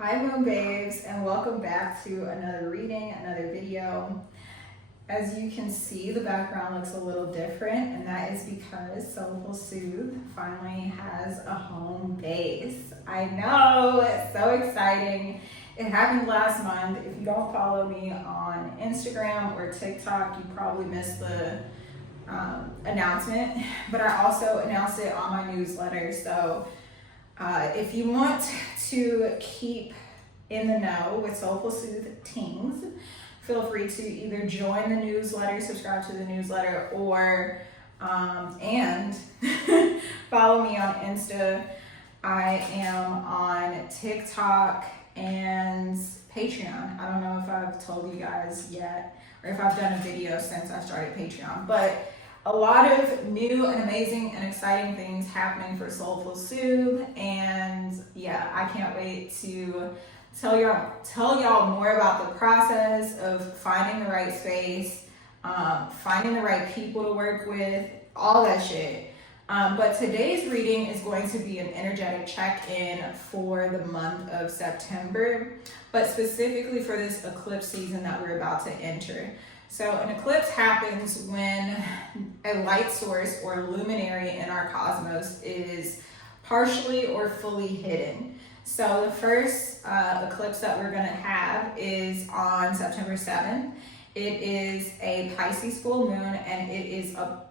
Hi Moon Babes, and welcome back to another reading, another video. As you can see, the background looks a little different, and that is because Soulful Soothe finally has a home base. I know, it's so exciting. It happened last month. If you don't follow me on Instagram or TikTok, you probably missed the announcement, but I also announced it on my newsletter. So if you want to keep in the know with Soulful Soothe teens, feel free to either join the newsletter, subscribe to the newsletter, or and follow me on Insta. I am on TikTok and Patreon. I don't know if I've told you guys yet, or if I've done a video since I started Patreon, but a lot of new and amazing and exciting things happening for Soulful Soothe, and yeah, I can't wait to tell y'all more about the process of finding the right space, finding the right people to work with, all that shit. But today's reading is going to be an energetic check-in for the month of September, but specifically for this eclipse season that we're about to enter. So an eclipse happens when a light source or luminary in our cosmos is partially or fully hidden. So the first eclipse that we're going to have is on September 7th. It is a Pisces full moon, and it is a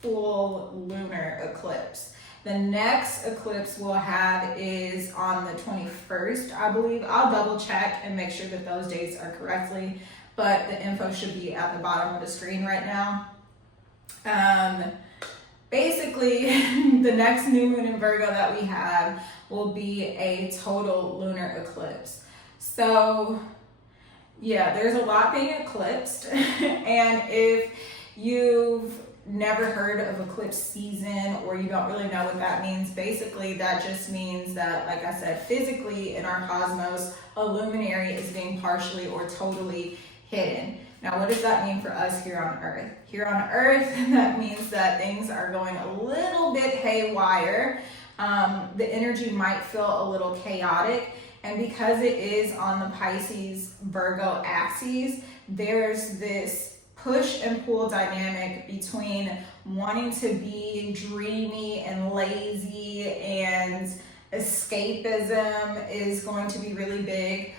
full lunar eclipse. The next eclipse we'll have is on the 21st, I believe. I'll double check and make sure that those dates are correctly, but the info should be at the bottom of the screen right now. Basically, the next new moon in Virgo that we have will be a total lunar eclipse. So yeah, there's a lot being eclipsed. And if you've never heard of eclipse season, or you don't really know what that means, basically that just means that, like I said, physically in our cosmos, a luminary is being partially or totally hidden. Now, what does that mean for us here on Earth? Here on Earth, that means that things are going a little bit haywire. The energy might feel a little chaotic, and because it is on the Pisces Virgo axis, there's this push and pull dynamic between wanting to be dreamy and lazy, and escapism is going to be really big.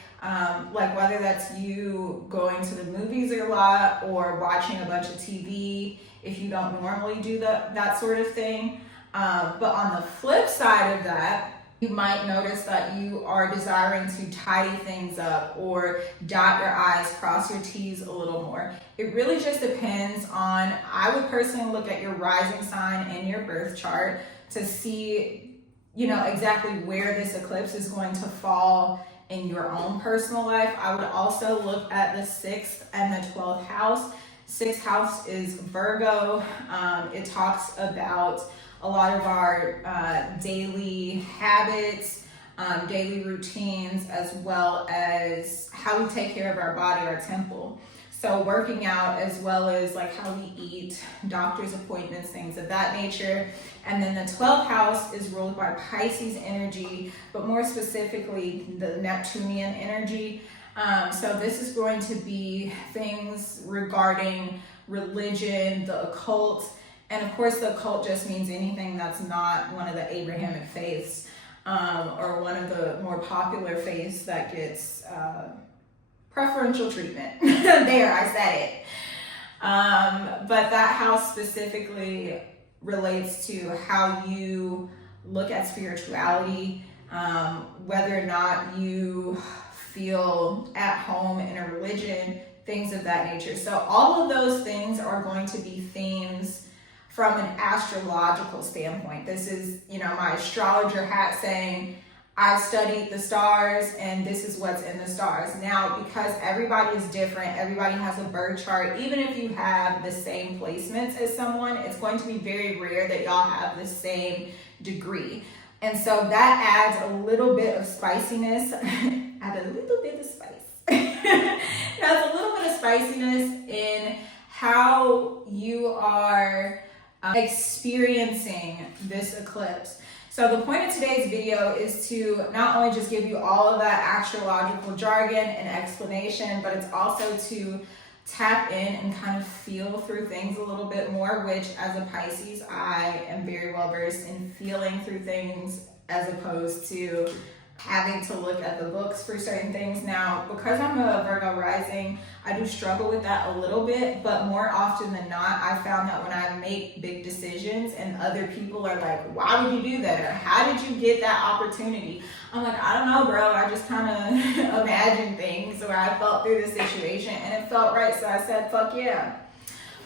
Like whether that's you going to the movies a lot or watching a bunch of TV if you don't normally do that sort of thing. But on the flip side of that, you might notice that you are desiring to tidy things up or dot your I's, cross your T's a little more. It really just depends on, I would personally look at your rising sign in your birth chart to see, exactly where this eclipse is going to fall in your own personal life. I would also look at the 6th and the 12th house. 6th house is Virgo. It talks about a lot of our daily habits, daily routines, as well as how we take care of our body, our temple. So working out, as well as like how we eat, doctor's appointments, things of that nature. And then the 12th house is ruled by Pisces energy, but more specifically the Neptunian energy. So this is going to be things regarding religion, the occult, and of course the occult just means anything that's not one of the Abrahamic faiths, or one of the more popular faiths that gets preferential treatment. There, I said it. But that house specifically relates to how you look at spirituality, whether or not you feel at home in a religion, things of that nature. So all of those things are going to be themes from an astrological standpoint. This is, my astrologer hat saying, I've studied the stars and this is what's in the stars. Now, because everybody is different, everybody has a birth chart, even if you have the same placements as someone, it's going to be very rare that y'all have the same degree. And so that adds a little bit of spiciness, adds a little bit of spiciness in how you are experiencing this eclipse. So the point of today's video is to not only just give you all of that astrological jargon and explanation, but it's also to tap in and kind of feel through things a little bit more, which as a Pisces, I am very well versed in feeling through things as opposed to having to look at the books for certain things. Now, because I'm a Virgo rising, I do struggle with that a little bit, but more often than not, I found that when I make big decisions and other people are like, why would you do that? Or how did you get that opportunity? I'm like, I don't know, bro. I just kind of imagined things, or I felt through the situation and it felt right. So I said, fuck yeah.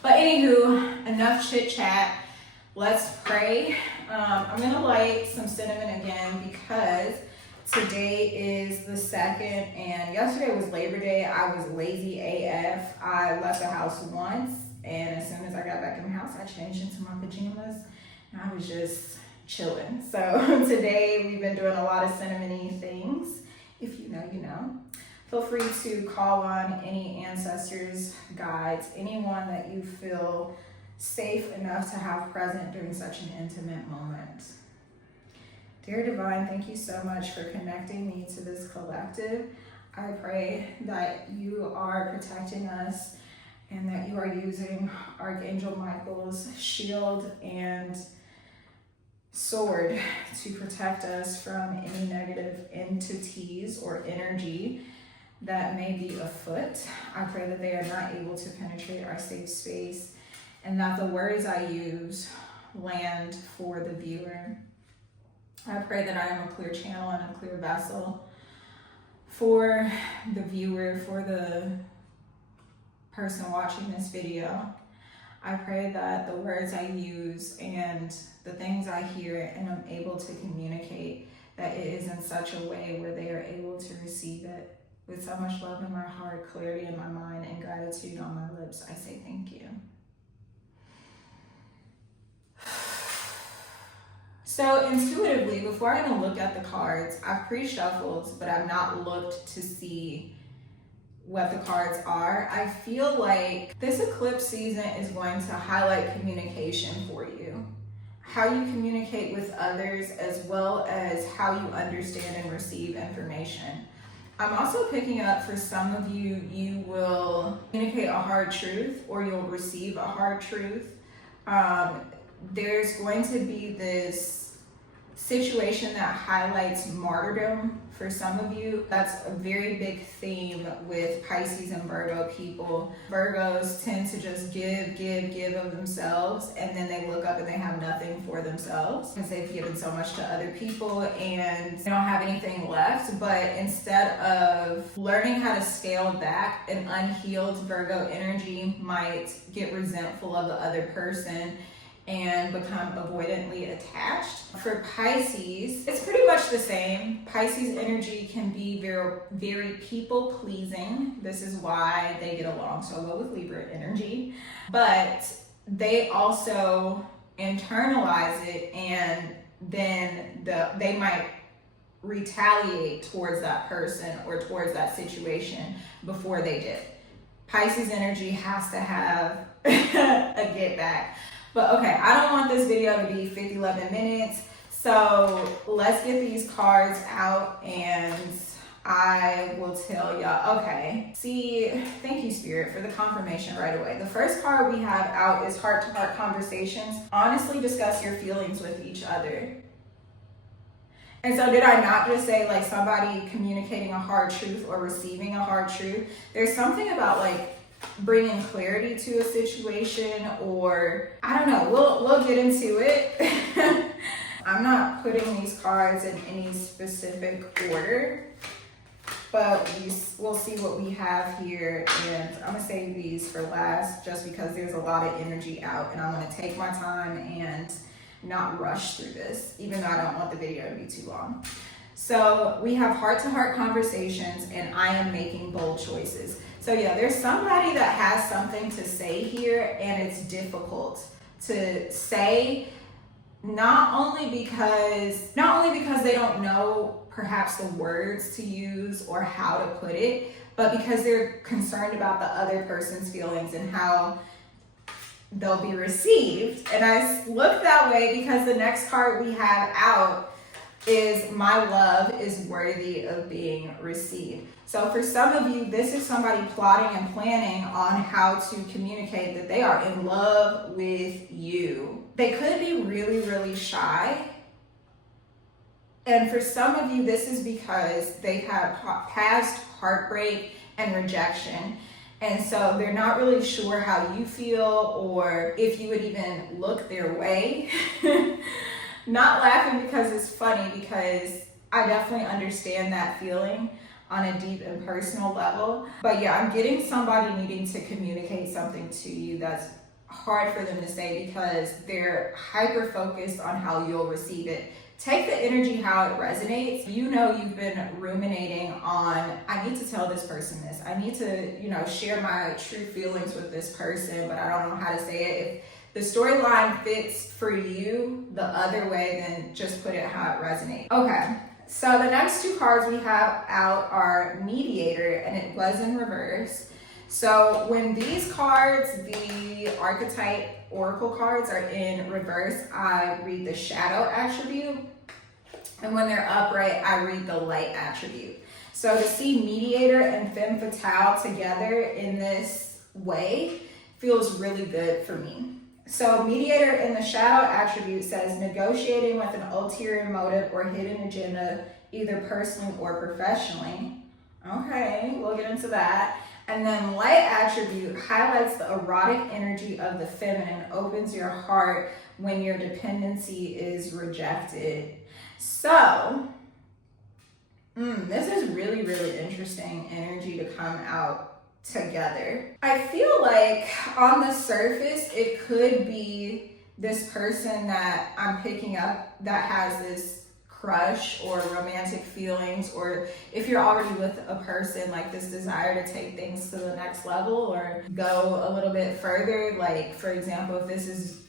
But anywho, enough chit chat. Let's pray. I'm going to light some cinnamon again because today is the 2nd, and yesterday was Labor Day. I was lazy AF. I left the house once, and as soon as I got back in the house, I changed into my pajamas, and I was just chilling. So today we've been doing a lot of cinnamony things. If you know, you know. Feel free to call on any ancestors, guides, anyone that you feel safe enough to have present during such an intimate moment. Dear Divine, thank you so much for connecting me to this collective. I pray that you are protecting us and that you are using Archangel Michael's shield and sword to protect us from any negative entities or energy that may be afoot. I pray that they are not able to penetrate our safe space and that the words I use land for the viewer. I pray that I am a clear channel and a clear vessel for the viewer, for the person watching this video. I pray that the words I use and the things I hear and I'm able to communicate, that it is in such a way where they are able to receive it with so much love in my heart, clarity in my mind, and gratitude on my lips. I say thank you. So intuitively, before I even look at the cards, I've pre-shuffled, but I've not looked to see what the cards are. I feel like this eclipse season is going to highlight communication for you. How you communicate with others, as well as how you understand and receive information. I'm also picking up for some of you, you will communicate a hard truth or you'll receive a hard truth. There's going to be this situation that highlights martyrdom for some of you. That's a very big theme with Pisces and Virgo people. Virgos tend to just give of themselves, and then they look up and they have nothing for themselves because they've given so much to other people and they don't have anything left. But instead of learning how to scale back, an unhealed Virgo energy might get resentful of the other person and become avoidantly attached. For Pisces, it's pretty much the same. Pisces energy can be very, very people pleasing. This is why they get along so well with Libra energy. But they also internalize it, and then they might retaliate towards that person or towards that situation before they did. Pisces energy has to have a get back. But okay, I don't want this video to be 11 minutes. So let's get these cards out and I will tell y'all. Okay, see, thank you, Spirit, for the confirmation right away. The first card we have out is heart-to-heart conversations. Honestly discuss your feelings with each other. And so did I not just say like somebody communicating a hard truth or receiving a hard truth? There's something about like bringing clarity to a situation, or I don't know, we'll get into it. I'm not putting these cards in any specific order, but we'll see what we have here, and I'm gonna save these for last just because there's a lot of energy out and I'm gonna take my time and not rush through this, even though I don't want the video to be too long. So we have heart-to-heart conversations and I am making bold choices. So yeah, there's somebody that has something to say here, and it's difficult to say, not only because they don't know perhaps the words to use or how to put it, but because they're concerned about the other person's feelings and how they'll be received. And I look that way because the next card we have out is my love is worthy of being received. So for some of you, this is somebody plotting and planning on how to communicate that they are in love with you. They could be really, really shy. And for some of you, this is because they have past heartbreak and rejection. And so they're not really sure how you feel or if you would even look their way. Not laughing because it's funny, because I definitely understand that feeling on a deep and personal level. But yeah, I'm getting somebody needing to communicate something to you that's hard for them to say because they're hyper focused on how you'll receive it. Take the energy how it resonates. You know you've been ruminating on, I need to tell this person this. I need to, share my true feelings with this person, but I don't know how to say it. If the storyline fits for you the other way, then just put it how it resonates. Okay, so the next two cards we have out are Mediator, and it was in reverse. So when these cards, the archetype oracle cards, are in reverse, I read the shadow attribute. And when they're upright, I read the light attribute. So to see Mediator and Femme Fatale together in this way feels really good for me. So Mediator in the shadow attribute says negotiating with an ulterior motive or hidden agenda, either personally or professionally. Okay, we'll get into that. And then light attribute highlights the erotic energy of the feminine, opens your heart when your dependency is rejected. So, this is really, really interesting energy to come out together. I feel like on the surface, it could be this person that I'm picking up that has this crush or romantic feelings, or if you're already with a person, like this desire to take things to the next level or go a little bit further. Like, for example, if this is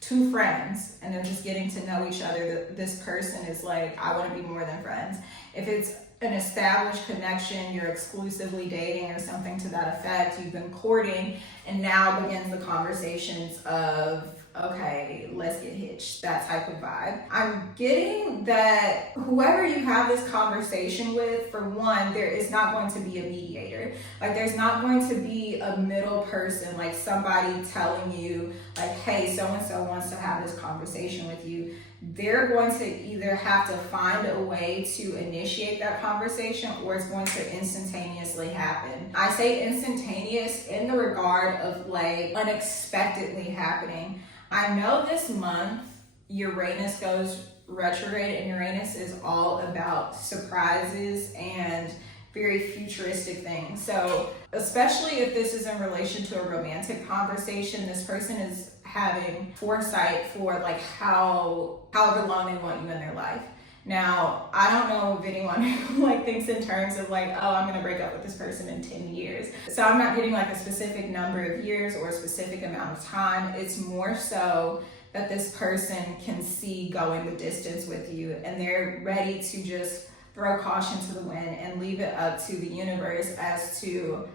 two friends and they're just getting to know each other, this person is like, I want to be more than friends. If it's an established connection, you're exclusively dating or something to that effect, you've been courting, and now begins the conversations of, okay, let's get hitched, that type of vibe. I'm getting that whoever you have this conversation with, for one, there is not going to be a mediator. Like, there's not going to be a middle person, like somebody telling you, like, hey, so-and-so wants to have this conversation with you. They're going to either have to find a way to initiate that conversation, or it's going to instantaneously happen. I say instantaneous in the regard of like unexpectedly happening. I know this month Uranus goes retrograde, and Uranus is all about surprises and very futuristic things. So especially if this is in relation to a romantic conversation, this person is having foresight for like however long they want you in their life. Now, I don't know if anyone who like thinks in terms of like, oh, I'm gonna break up with this person in 10 years. So I'm not getting like a specific number of years or a specific amount of time. It's more so that this person can see going the distance with you, and they're ready to just throw caution to the wind and leave it up to the universe as to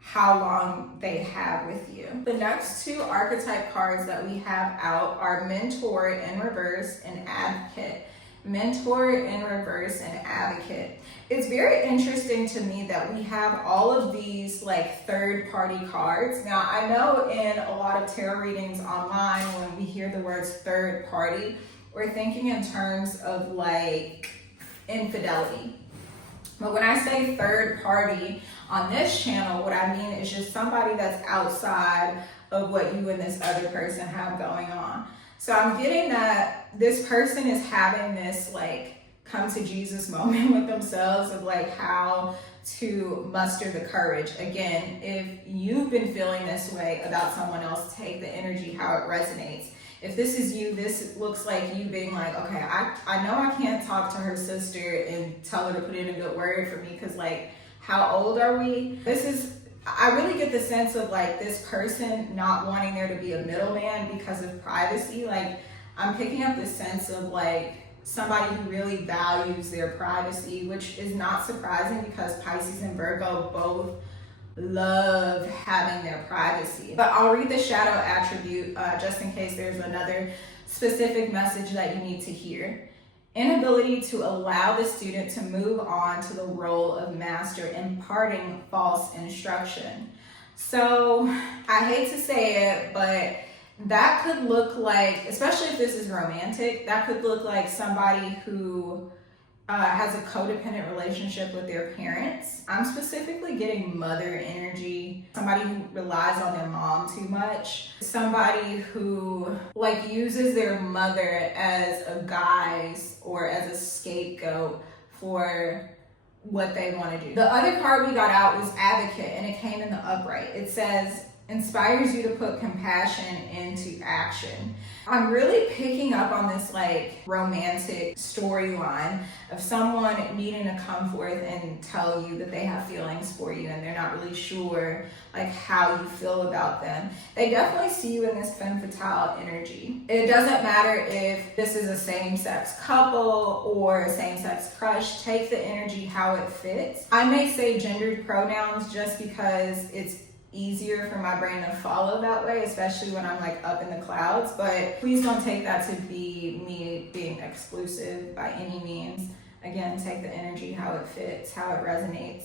how long they have with you. The next two archetype cards that we have out are Mentor in reverse and Advocate. Mentor in reverse and Advocate. It's very interesting to me that we have all of these like third party cards. Now, I know in a lot of tarot readings online, when we hear the words third party, we're thinking in terms of like infidelity. But when I say third party on this channel, what I mean is just somebody that's outside of what you and this other person have going on. So I'm getting that this person is having this like come to Jesus moment with themselves of like how to muster the courage. Again, if you've been feeling this way about someone else, take the energy how it resonates. If this is you, this looks like you being like, okay, I know I can't talk to her sister and tell her to put in a good word for me, because like, how old are we? I really get the sense of like this person not wanting there to be a middleman because of privacy. Like, I'm picking up this sense of like somebody who really values their privacy, which is not surprising because Pisces and Virgo both love having their privacy. But I'll read the shadow attribute just in case there's another specific message that you need to hear. Inability to allow the student to move on to the role of master, imparting false instruction. So I hate to say it, but that could look like, especially if this is romantic, that could look like somebody who has a codependent relationship with their parents. I'm specifically getting mother energy, somebody who relies on their mom too much, somebody who like uses their mother as a guise or as a scapegoat for what they want to do. The other card we got out was Advocate, and it came in the upright. It says, inspires you to put compassion into action. I'm really picking up on this like romantic storyline of someone needing to come forth and tell you that they have feelings for you and they're not really sure like how you feel about them. They definitely see you in this femme fatale energy. It doesn't matter if this is a same-sex couple or a same-sex crush. Take the energy how it fits. I may say gendered pronouns just because it's easier for my brain to follow that way, especially when I'm like up in the clouds, but please don't take that to be me being exclusive by any means. Again, take the energy how it fits, how it resonates.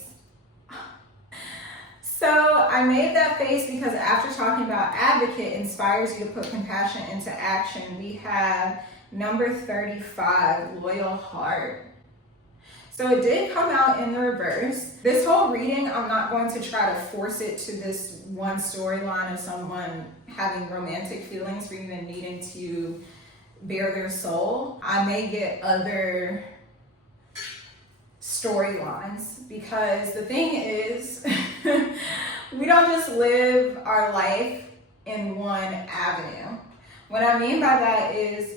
So I made that face because after talking about Advocate inspires you to put compassion into action, we have number 35, Loyal Heart. So it did come out in the reverse. This whole reading, I'm not going to try to force it to this one storyline of someone having romantic feelings or even needing to bare their soul. I may get other storylines because the thing is, we don't just live our life in one avenue. What I mean by that is,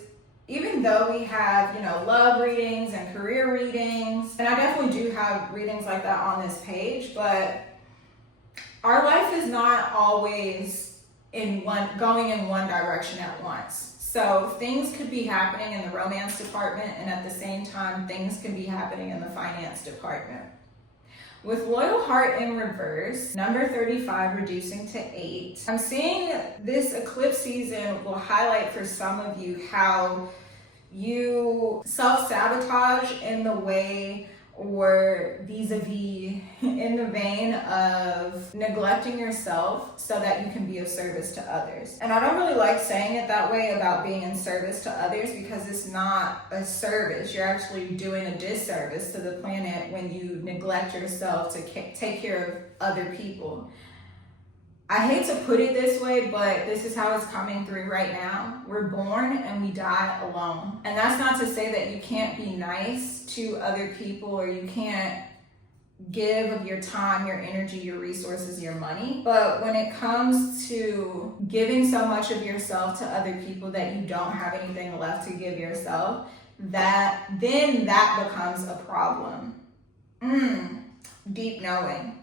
even though we have, love readings and career readings, and I definitely do have readings like that on this page, but our life is not always going in one direction at once. So things could be happening in the romance department, and at the same time, things can be happening in the finance department. With Loyal Heart in reverse, number 35 reducing to 8, I'm seeing this eclipse season will highlight for some of you how you self-sabotage in the way or vis-a-vis in the vein of neglecting yourself so that you can be of service to others. And I don't really like saying it that way about being in service to others because it's not a service. You're actually doing a disservice to the planet when you neglect yourself to take care of other people. I hate to put it this way, but this is how it's coming through right now. We're born and we die alone. And that's not to say that you can't be nice to other people or you can't give of your time, your energy, your resources, your money. But when it comes to giving so much of yourself to other people that you don't have anything left to give yourself, that becomes a problem. Deep knowing.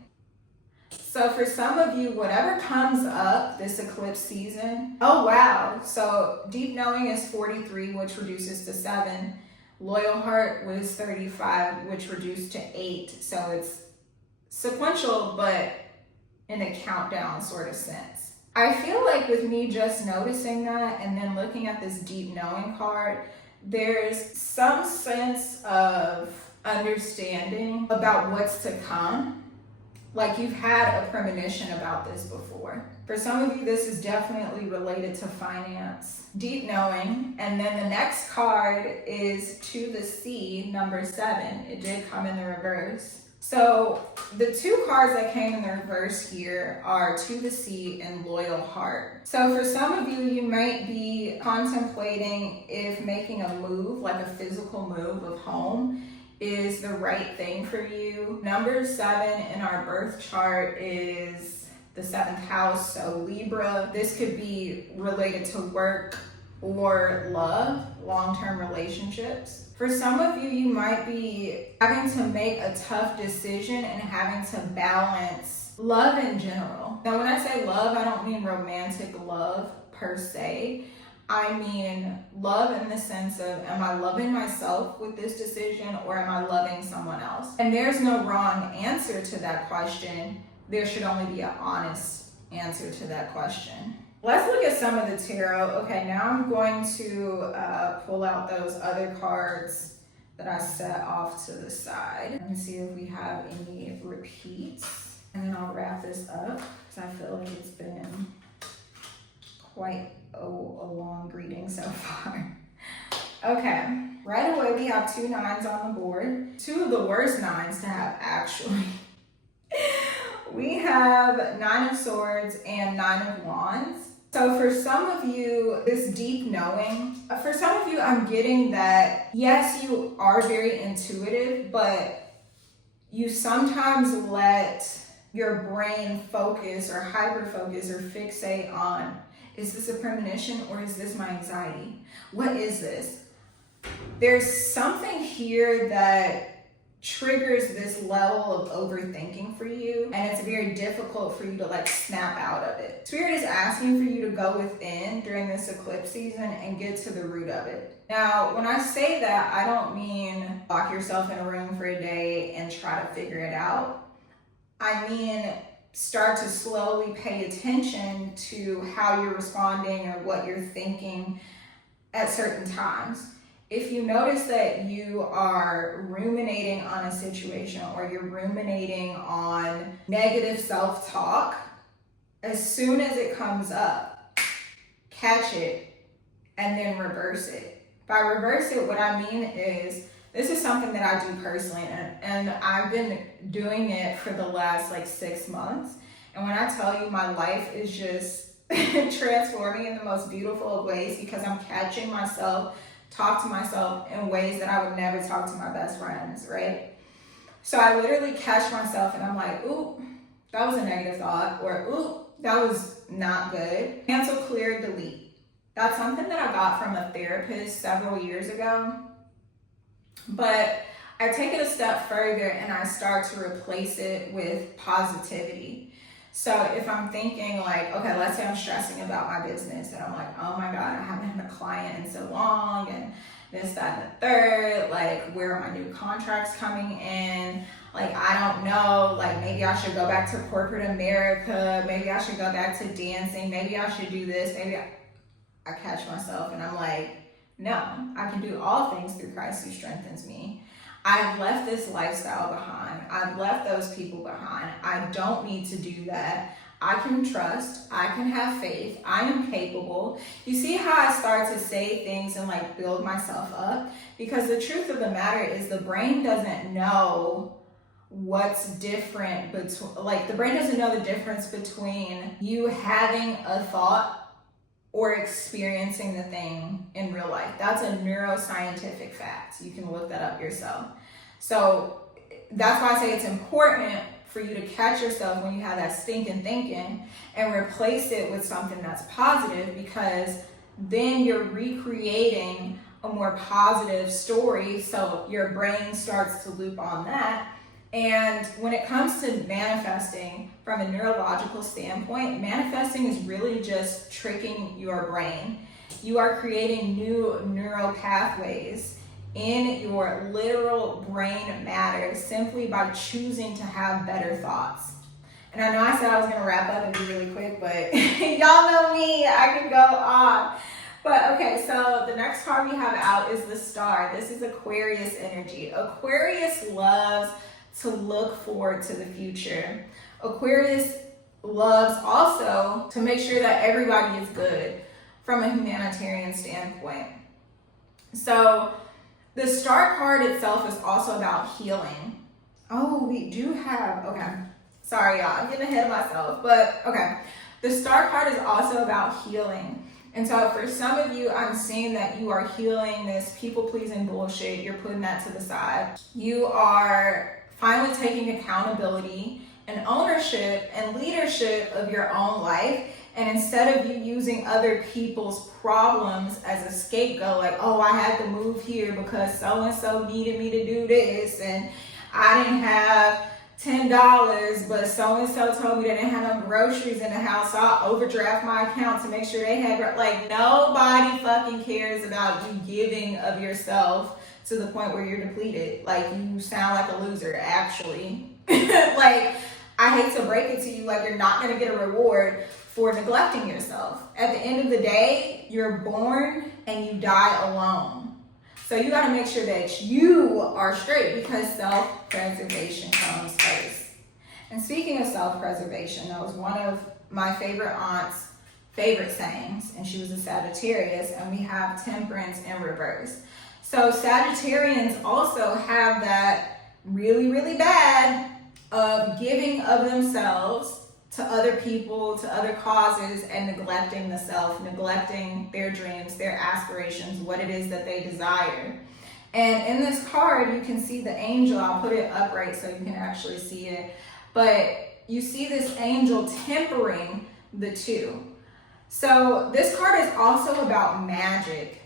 So for some of you, whatever comes up this eclipse season, oh wow. So deep knowing is 43, which reduces to 7. Loyal Heart was 35, which reduced to 8. So it's sequential, but in a countdown sort of sense. I feel like with me just noticing that and then looking at this deep knowing card, there's some sense of understanding about what's to come. Like you've had a premonition about this before. For some of you, this is definitely related to finance. Deep knowing. And then the next card is To the Sea, number 7. It did come in the reverse. So the two cards that came in the reverse here are To the Sea and Loyal Heart. So for some of you, you might be contemplating if making a move, like a physical move of home, is the right thing for you. Number 7 in our birth chart is the 7th house, so Libra. This could be related to work or love, long-term relationships. For some of you, you might be having to make a tough decision and having to balance love in general. Now, when I say love, I don't mean romantic love per se. I mean love in the sense of, am I loving myself with this decision or am I loving someone else? And there's no wrong answer to that question. there should only be an honest answer to that question. Let's look at some of the tarot. Okay, now I'm going to pull out those other cards that I set off to the side and see if we have any repeats. And then I'll wrap this up because I feel like it's been quite a long reading so far. Okay, right away we have 2 9s on the board. 2 of the worst 9s to have, actually. We have 9 of Swords and 9 of Wands. So for some of you, this deep knowing, for some of you, I'm getting that, yes, you are very intuitive, but you sometimes let your brain focus or hyper focus or fixate on, is this a premonition or is this my anxiety? What is this? There's something here that triggers this level of overthinking for you, and it's very difficult for you to like snap out of it. Spirit is asking for you to go within during this eclipse season and get to the root of it. Now, when I say that, I don't mean lock yourself in a room for a day and try to figure it out. I mean, start to slowly pay attention to how you're responding or what you're thinking at certain times. If you notice that you are ruminating on a situation or you're ruminating on negative self-talk, as soon as it comes up, catch it and then reverse it. By reverse it, what I mean is, this is something that I do personally, and I've been doing it for the last like 6 months. And when I tell you my life is just transforming in the most beautiful of ways, because I'm catching myself talk to myself in ways that I would never talk to my best friends, right? So I literally catch myself and I'm like, ooh, that was a negative thought, or ooh, that was not good. Cancel, clear, delete. That's something that I got from a therapist several years ago. But I take it a step further and I start to replace it with positivity. So if I'm thinking like, okay, let's say I'm stressing about my business and I'm like, oh my God, I haven't had a client in so long and this, that, and the third, like where are my new contracts coming in? Like, I don't know, like maybe I should go back to corporate America. Maybe I should go back to dancing. Maybe I should do this. Maybe I catch myself and I'm like, no, I can do all things through Christ who strengthens me. I've left this lifestyle behind. I've left those people behind. I don't need to do that. I can trust. I can have faith. I am capable. You see how I start to say things and like build myself up? Because the truth of the matter is the brain doesn't know what's different between, like the brain doesn't know the difference between you having a thought or experiencing the thing in real life. That's a neuroscientific fact. You can look that up yourself. So that's why I say it's important for you to catch yourself when you have that stinking thinking and replace it with something that's positive, because then you're recreating a more positive story. So your brain starts to loop on that. And when it comes to manifesting from a neurological standpoint, manifesting is really just tricking your brain. You are creating new neural pathways in your literal brain matter simply by choosing to have better thoughts. And I know I said I was going to wrap up and be really quick, but y'all know me, I can go on. But okay, so the next card we have out is the Star. This is Aquarius energy. Aquarius loves to look forward to the future. Aquarius loves also to make sure that everybody is good from a humanitarian standpoint. So the Star card itself is also about healing. Oh, we do have, okay. Sorry, y'all, I'm getting ahead of myself, but okay. The Star card is also about healing. And so for some of you, I'm seeing that you are healing this people-pleasing bullshit. You're putting that to the side. You are finally taking accountability and ownership and leadership of your own life. And instead of you using other people's problems as a scapegoat, like, oh, I had to move here because so-and-so needed me to do this, and I didn't have $10, but so-and-so told me they didn't have no groceries in the house, so I'll overdraft my account to make sure they had, like, nobody fucking cares about you giving of yourself to the point where you're depleted. Like, you sound like a loser, actually. Like, I hate to break it to you, like, you're not going to get a reward for neglecting yourself. At the end of the day, you're born and you die alone. So you got to make sure that you are straight, because self-preservation comes first. And speaking of self-preservation, that was one of my favorite aunt's favorite sayings, and she was a Sagittarius, and we have temperance in reverse. So Sagittarians also have that really, really bad of giving of themselves to other people, to other causes, and neglecting the self, neglecting their dreams, their aspirations, what it is that they desire. And in this card, you can see the angel. I'll put it upright so you can actually see it. But you see this angel tempering the two. So this card is also about magic.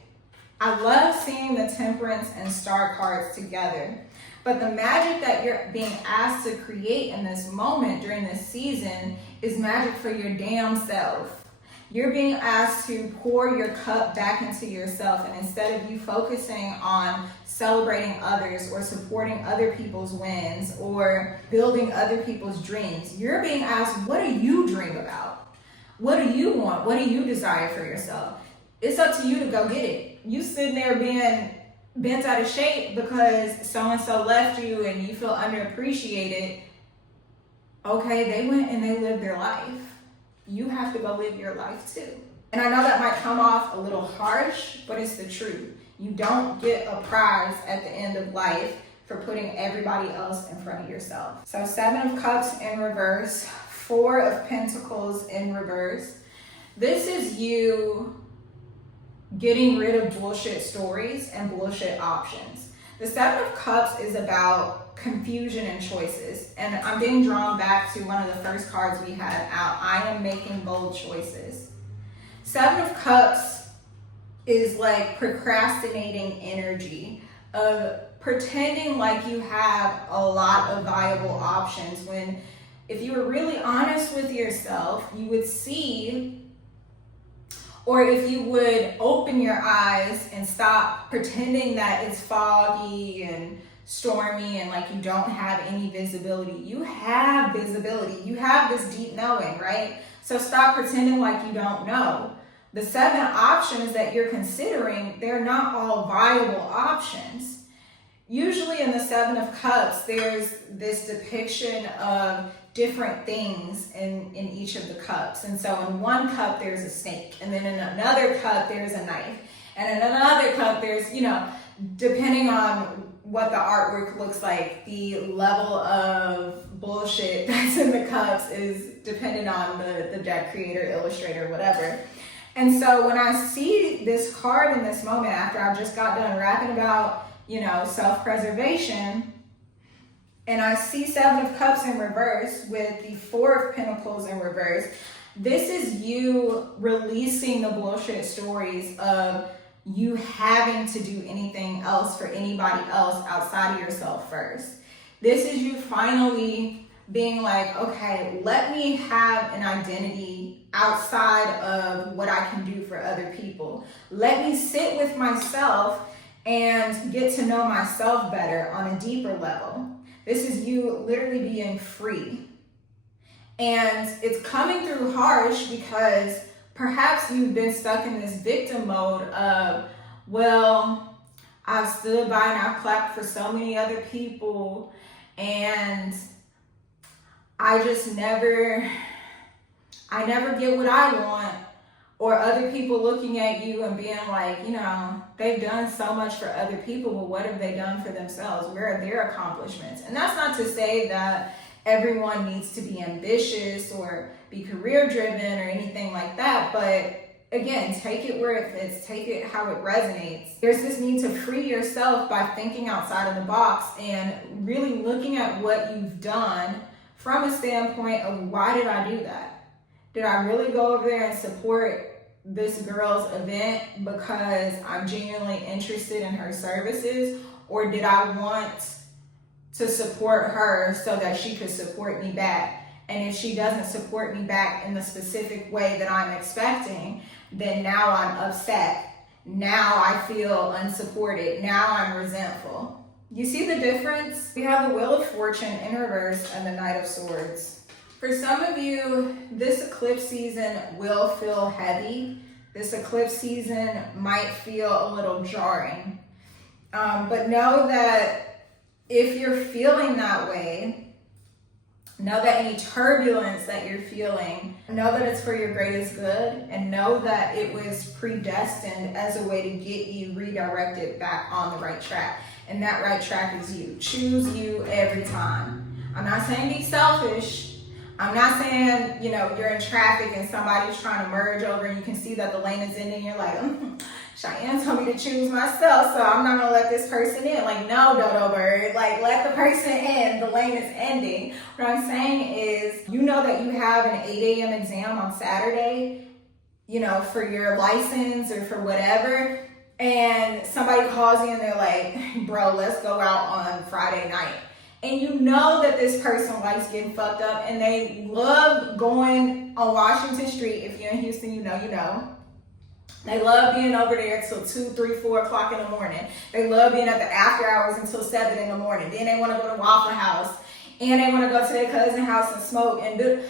I love seeing the temperance and star cards together. But the magic that you're being asked to create in this moment during this season is magic for your damn self. You're being asked to pour your cup back into yourself, and instead of you focusing on celebrating others or supporting other people's wins or building other people's dreams, you're being asked, what do you dream about? What do you want? What do you desire for yourself? It's up to you to go get it. You sitting there being bent out of shape because so-and-so left you and you feel underappreciated. Okay, they went and they lived their life. You have to go live your life too. And I know that might come off a little harsh, but it's the truth. You don't get a prize at the end of life for putting everybody else in front of yourself. So 7 of Cups in reverse, 4 of Pentacles in reverse. This is you getting rid of bullshit stories and bullshit options. The 7 of Cups is about confusion and choices. And I'm being drawn back to one of the first cards we had out. I am making bold choices. 7 of Cups is like procrastinating energy of pretending like you have a lot of viable options, when if you were really honest with yourself, you would see, or if you would open your eyes and stop pretending that it's foggy and stormy and like you don't have any visibility. You have visibility. You have this deep knowing, right? So stop pretending like you don't know. The 7 options that you're considering, they're not all viable options. Usually in the 7 of Cups, there's this depiction of different things in each of the cups. And so in one cup, there's a snake. And then in another cup, there's a knife. And in another cup, there's, depending on what the artwork looks like, the level of bullshit that's in the cups is dependent on the deck creator, illustrator, whatever. And so when I see this card in this moment, after I just got done rapping about, self-preservation, and I see 7 of Cups in reverse with the 4 of Pentacles in reverse, this is you releasing the bullshit stories of you having to do anything else for anybody else outside of yourself first. This is you finally being like, okay, let me have an identity outside of what I can do for other people. Let me sit with myself and get to know myself better on a deeper level. This is you literally being free. And it's coming through harsh because perhaps you've been stuck in this victim mode of, well, I've stood by and I've clapped for so many other people, and I never get what I want. Or other people looking at you and being like, they've done so much for other people, but what have they done for themselves? Where are their accomplishments? And that's not to say that everyone needs to be ambitious or be career driven or anything like that. But again, take it where it fits, take it how it resonates. There's this need to free yourself by thinking outside of the box and really looking at what you've done from a standpoint of, why did I do that? Did I really go over there and support this girl's event because I'm genuinely interested in her services? Or did I want to support her so that she could support me back? And if she doesn't support me back in the specific way that I'm expecting, then now I'm upset. Now I feel unsupported. Now I'm resentful. You see the difference? We have the Wheel of Fortune in reverse and the Knight of Swords. For some of you, this eclipse season will feel heavy. This eclipse season might feel a little jarring. But know that if you're feeling that way, know that any turbulence that you're feeling, know that it's for your greatest good, and know that it was predestined as a way to get you redirected back on the right track. And that right track is you. Choose you every time. I'm not saying be selfish. I'm not saying, you're in traffic and somebody's trying to merge over and you can see that the lane is ending. You're like, Cheyenne told me to choose myself, so I'm not going to let this person in. Like, no, dodo bird. Like, let the person in. The lane is ending. What I'm saying is, you know that you have an 8 a.m. exam on Saturday, for your license or for whatever, and somebody calls you and they're like, bro, let's go out on Friday night. And you know that this person likes getting fucked up and they love going on Washington Street. If you're in Houston, you know. They love being over there till 2, 3, 4 o'clock in the morning. They love being at the after hours until 7 in the morning. Then they want to go to Waffle House and they want to go to their cousin's house and smoke and do,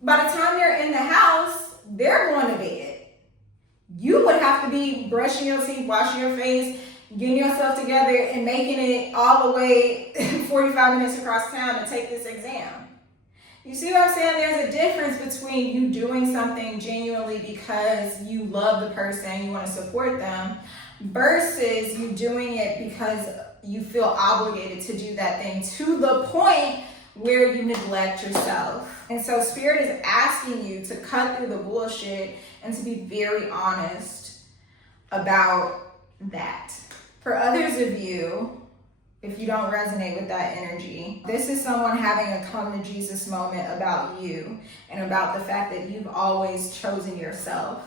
by the time they're in the house, they're going to bed. You would have to be brushing your teeth, washing your face, getting yourself together and making it all the way 45 minutes across town to take this exam. You see what I'm saying? There's a difference between you doing something genuinely because you love the person, you want to support them, versus you doing it because you feel obligated to do that thing to the point where you neglect yourself. And so Spirit is asking you to cut through the bullshit and to be very honest about that. For others of you, if you don't resonate with that energy, this is someone having a come to Jesus moment about you and about the fact that you've always chosen yourself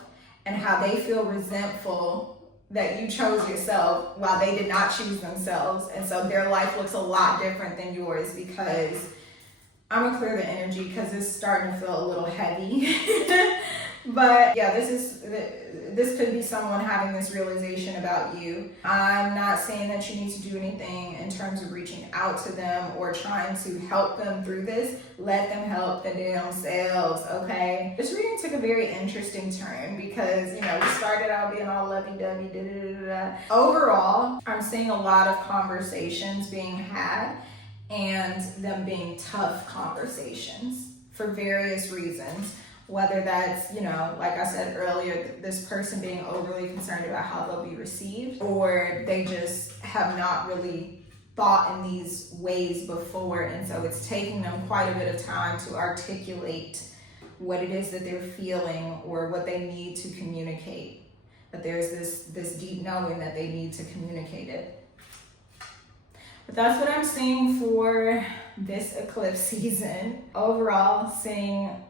and how they feel resentful that you chose yourself while they did not choose themselves. And so their life looks a lot different than yours, because I'm gonna clear the energy because it's starting to feel a little heavy. But yeah, this could be someone having this realization about you. I'm not saying that you need to do anything in terms of reaching out to them or trying to help them through this. Let them help the damn selves, okay? This reading took a very interesting turn because, we started out being all lovey-dovey, da-da-da-da. Overall, I'm seeing a lot of conversations being had and them being tough conversations for various reasons. Whether that's, like I said earlier, this person being overly concerned about how they'll be received, or they just have not really thought in these ways before. And so it's taking them quite a bit of time to articulate what it is that they're feeling or what they need to communicate. But there's this deep knowing that they need to communicate it. But that's what I'm seeing for this eclipse season. Overall, seeing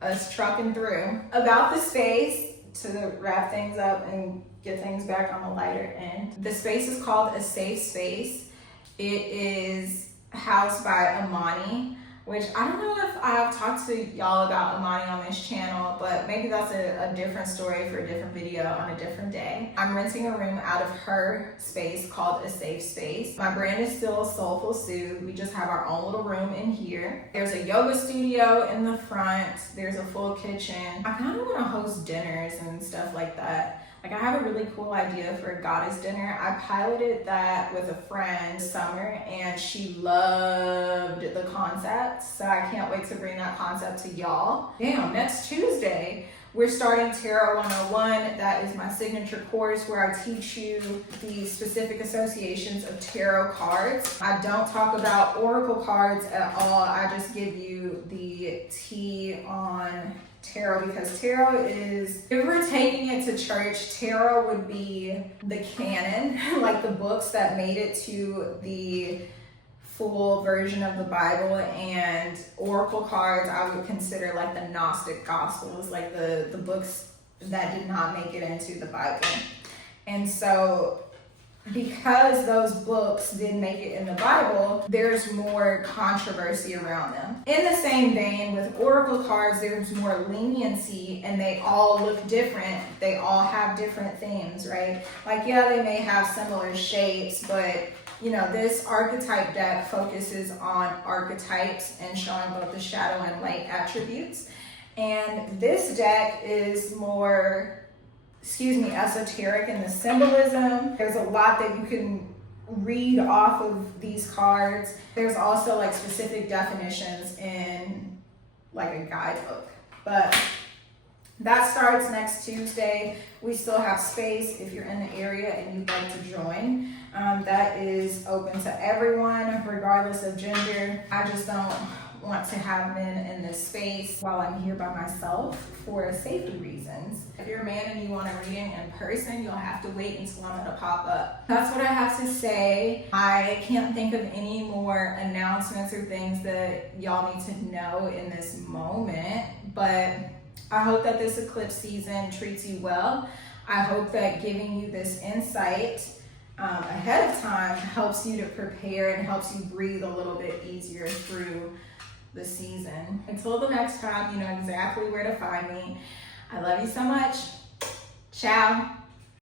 us trucking through. About the space, to wrap things up and get things back on the lighter end. The space is called A Safe Space. It is housed by Amani, which I don't know if I've talked to y'all about Amani on this channel, but maybe that's a different story for a different video on a different day. I'm renting a room out of her space called A Safe Space. My brand is still Soulful Soothe. We just have our own little room in here. There's a yoga studio in the front. There's a full kitchen. I kind of want to host dinners and stuff like that. Like, I have a really cool idea for a goddess dinner. I piloted that with a friend this summer and she loved the concept. So I can't wait to bring that concept to y'all. Damn, next Tuesday, we're starting Tarot 101. That is my signature course where I teach you the specific associations of tarot cards. I don't talk about oracle cards at all. I just give you the tea on tarot, because tarot is, if we're taking it to church, tarot would be the canon, like the books that made it to the full version of the Bible, and oracle cards I would consider like the Gnostic Gospels, like the books that did not make it into the Bible. And so because those books didn't make it in the Bible, there's more controversy around them. In the same vein, with oracle cards, there's more leniency and they all look different. They all have different themes, right? Like, yeah, they may have similar shapes, but you know, this archetype deck focuses on archetypes and showing both the shadow and light attributes. And this deck is more, esoteric in the symbolism. There's a lot that you can read off of these cards. There's also like specific definitions in like a guidebook. But that starts next Tuesday. We still have space if you're in the area and you'd like to join. That is open to everyone, regardless of gender. I just don't want to have men in this space while I'm here by myself for safety reasons. If you're a man and you want a reading in person, you'll have to wait until I'm gonna pop up. That's what I have to say. I can't think of any more announcements or things that y'all need to know in this moment, but I hope that this eclipse season treats you well. I hope that giving you this insight ahead of time helps you to prepare and helps you breathe a little bit easier through the season. Until the next time, you know exactly where to find me. I love you so much. Ciao.